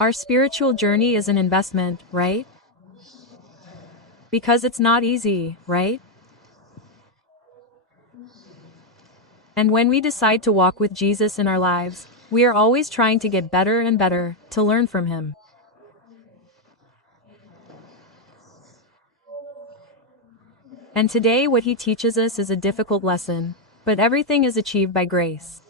Our spiritual journey is an investment, right? Because it's not easy, right? And when we decide to walk with Jesus in our lives, we are always trying to get better and better, to learn from him. And today what he teaches us is a difficult lesson, but everything is achieved by grace.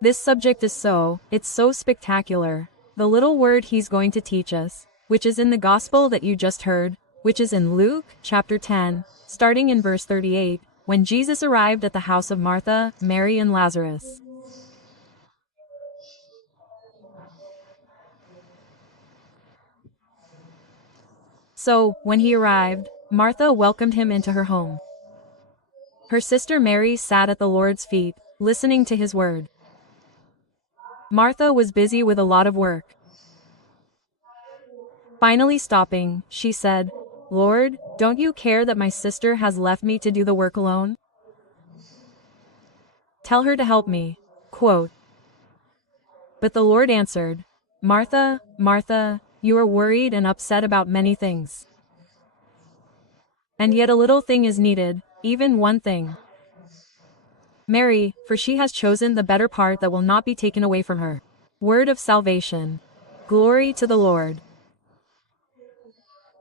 This subject is it's so spectacular. The little word he's going to teach us, which is in the gospel that you just heard, which is in Luke, chapter 10, starting in verse 38, when Jesus arrived at the house of Martha, Mary, and Lazarus. So, when he arrived, Martha welcomed him into her home. Her sister Mary sat at the Lord's feet, listening to his word. Martha was busy with a lot of work. Finally stopping, she said, "Lord, don't you care that my sister has left me to do the work alone? Tell her to help me." Quote. But the Lord answered, "Martha, Martha, you are worried and upset about many things. And yet a little thing is needed, even one thing. Mary, for she has chosen the better part that will not be taken away from her." Word of salvation. Glory to the Lord.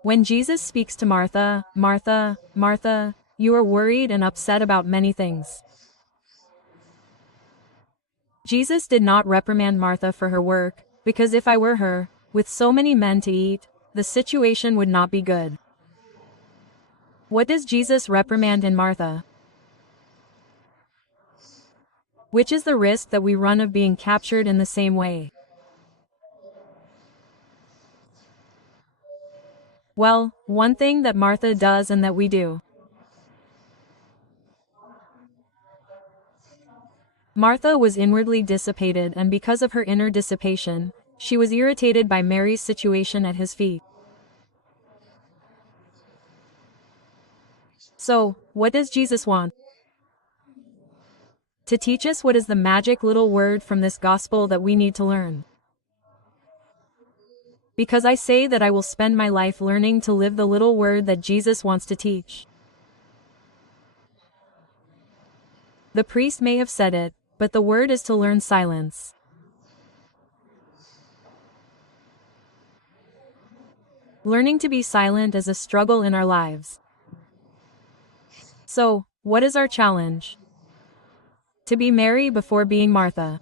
When Jesus speaks to Martha, "Martha, Martha, you are worried and upset about many things." Jesus did not reprimand Martha for her work, because if I were her, with so many men to eat, the situation would not be good. What does Jesus reprimand in Martha? Which is the risk that we run of being captured in the same way? Well, one thing that Martha does and that we do. Martha was inwardly dissipated, and because of her inner dissipation, she was irritated by Mary's situation at his feet. So, what does Jesus want? To teach us what is the magic little word from this gospel that we need to learn. Because I say that I will spend my life learning to live the little word that Jesus wants to teach. The priest may have said it, but the word is to learn silence. Learning to be silent is a struggle in our lives. So, what is our challenge? To be Mary before being Martha.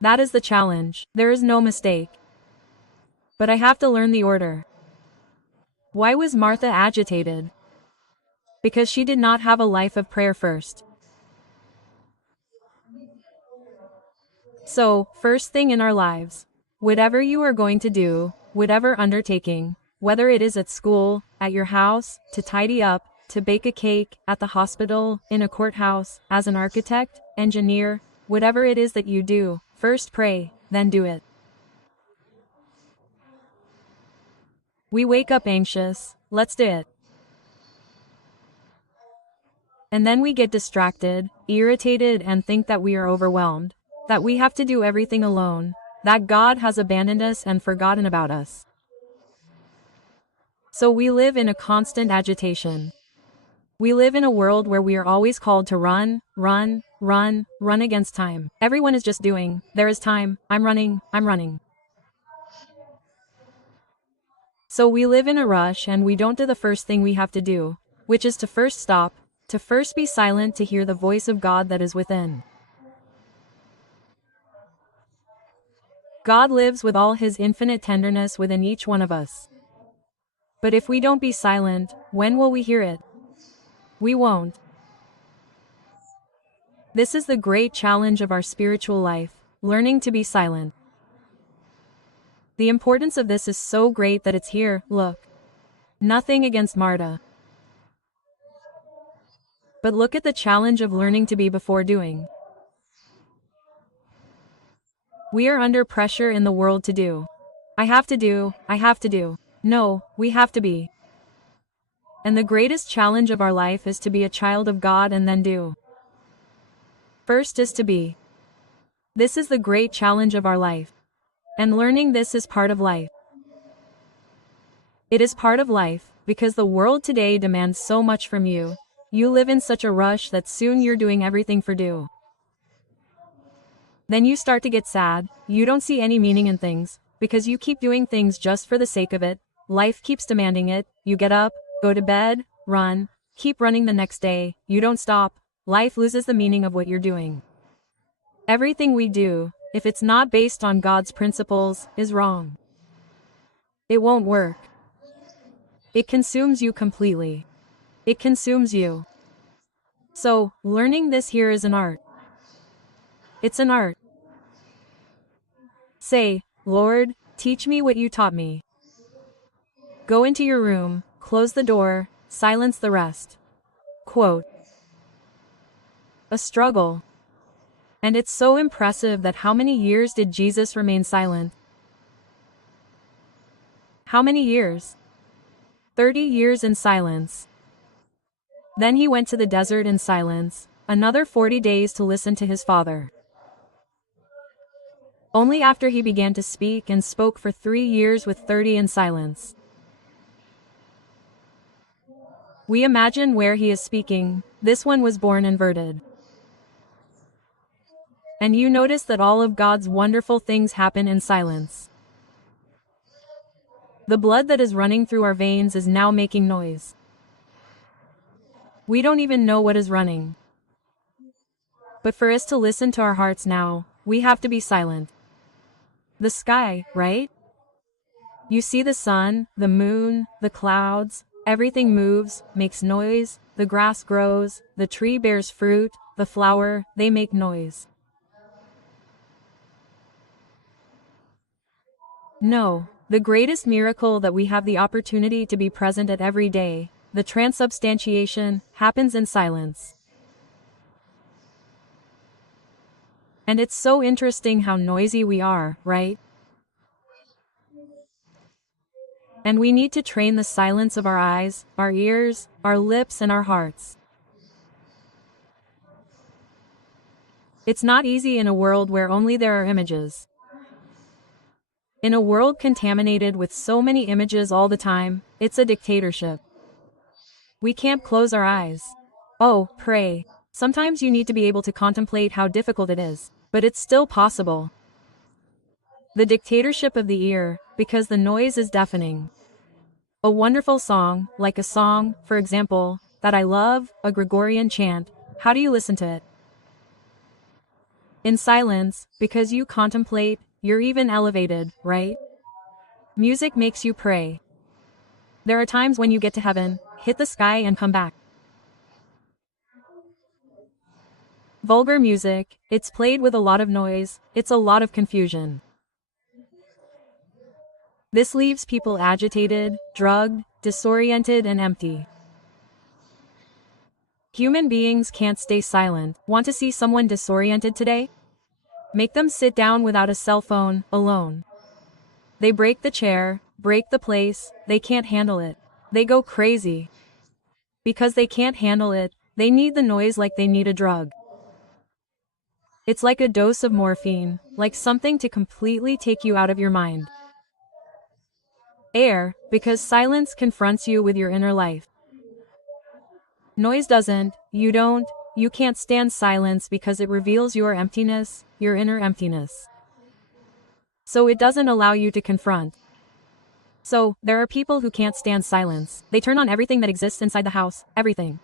That is the challenge. There is no mistake. But I have to learn the order. Why was Martha agitated? Because she did not have a life of prayer first. So, first thing in our lives, whatever you are going to do, whatever undertaking, whether it is at school, at your house, to tidy up, to bake a cake, at the hospital, in a courthouse, as an architect, engineer, whatever it is that you do, first pray, then do it. We wake up anxious, let's do it. And then we get distracted, irritated, and think that we are overwhelmed, that we have to do everything alone, that God has abandoned us and forgotten about us. So we live in a constant agitation. We live in a world where we are always called to run, run, run, run against time. Everyone is just doing, there is time, I'm running, I'm running. So we live in a rush and we don't do the first thing we have to do, which is to first stop, to first be silent to hear the voice of God that is within. God lives with all his infinite tenderness within each one of us. But if we don't be silent, when will we hear it? We won't. This is the great challenge of our spiritual life, learning to be silent. The importance of this is so great that it's here, look. Nothing against Martha. But look at the challenge of learning to be before doing. We are under pressure in the world to do. I have to do, I have to do. No, we have to be. And the greatest challenge of our life is to be a child of God and then do. First is to be. This is the great challenge of our life. And learning this is part of life. It is part of life, because the world today demands so much from you. You live in such a rush that soon you're doing everything for do. Then you start to get sad, you don't see any meaning in things, because you keep doing things just for the sake of it, life keeps demanding it, you get up, go to bed, run, keep running the next day, you don't stop, life loses the meaning of what you're doing. Everything we do, if it's not based on God's principles, is wrong. It won't work. It consumes you completely. It consumes you. So, learning this here is an art. It's an art. Say, Lord, teach me what you taught me. Go into your room, close the door, silence the rest. Quote. A struggle. And it's so impressive that how many years did Jesus remain silent? How many years? 30 years in silence. Then he went to the desert in silence, another 40 days to listen to his Father. Only after he began to speak and spoke for 3 years with 30 in silence. We imagine where he is speaking, this one was born inverted. And you notice that all of God's wonderful things happen in silence. The blood that is running through our veins is now making noise. We don't even know what is running. But for us to listen to our hearts now, we have to be silent. The sky, right? You see the sun, the moon, the clouds, everything moves, makes noise, the grass grows, the tree bears fruit, the flower, they make noise. No, the greatest miracle that we have the opportunity to be present at every day, the transubstantiation, happens in silence. And it's so interesting how noisy we are, right? And we need to train the silence of our eyes, our ears, our lips, and our hearts. It's not easy in a world where only there are images. In a world contaminated with so many images all the time, it's a dictatorship. We can't close our eyes. Oh, pray. Sometimes you need to be able to contemplate how difficult it is, but it's still possible. The dictatorship of the ear, because the noise is deafening. A wonderful song, like a song, for example, that I love, a Gregorian chant, how do you listen to it? In silence, because you contemplate, you're even elevated, right? Music makes you pray. There are times when you get to heaven, hit the sky and come back. Vulgar music, it's played with a lot of noise, it's a lot of confusion. This leaves people agitated, drugged, disoriented, and empty. Human beings can't stay silent. Want to see someone disoriented today? Make them sit down without a cell phone, alone. They break the chair, break the place, they can't handle it. They go crazy. Because they can't handle it, they need the noise like they need a drug. It's like a dose of morphine, like something to completely take you out of your mind. Air, because silence confronts you with your inner life. Noise doesn't, you can't stand silence because it reveals your emptiness, your inner emptiness. So it doesn't allow you to confront. So, there are people who can't stand silence. They turn on everything that exists inside the house, everything.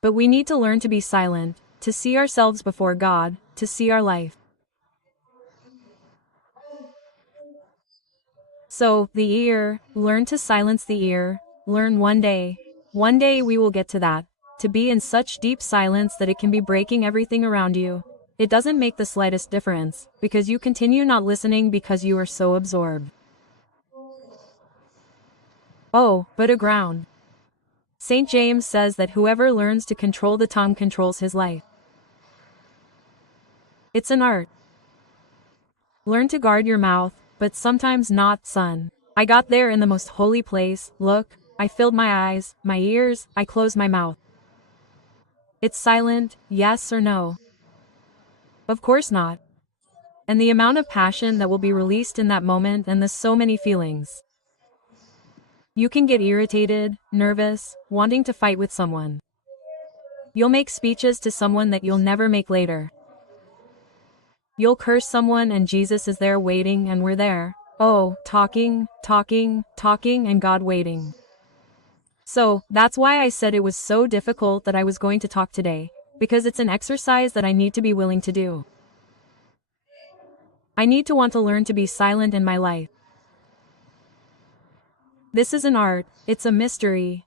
But we need to learn to be silent, to see ourselves before God, to see our life. So, the ear, learn to silence the ear, learn one day we will get to that, to be in such deep silence that it can be breaking everything around you. It doesn't make the slightest difference, because you continue not listening because you are so absorbed. Oh, but aground. St. James says that whoever learns to control the tongue controls his life. It's an art. Learn to guard your mouth, but sometimes not, son. I got there in the most holy place. Look, I filled my eyes, my ears, I closed my mouth. It's silent, yes or no? Of course not. And the amount of passion that will be released in that moment, and the so many feelings. You can get irritated, nervous, wanting to fight with someone. You'll make speeches to someone that you'll never make later. You'll curse someone and Jesus is there waiting and we're there. Oh, talking, talking, talking and God waiting. So, that's why I said it was so difficult that I was going to talk today, because it's an exercise that I need to be willing to do. I need to want to learn to be silent in my life. This is an art, it's a mystery.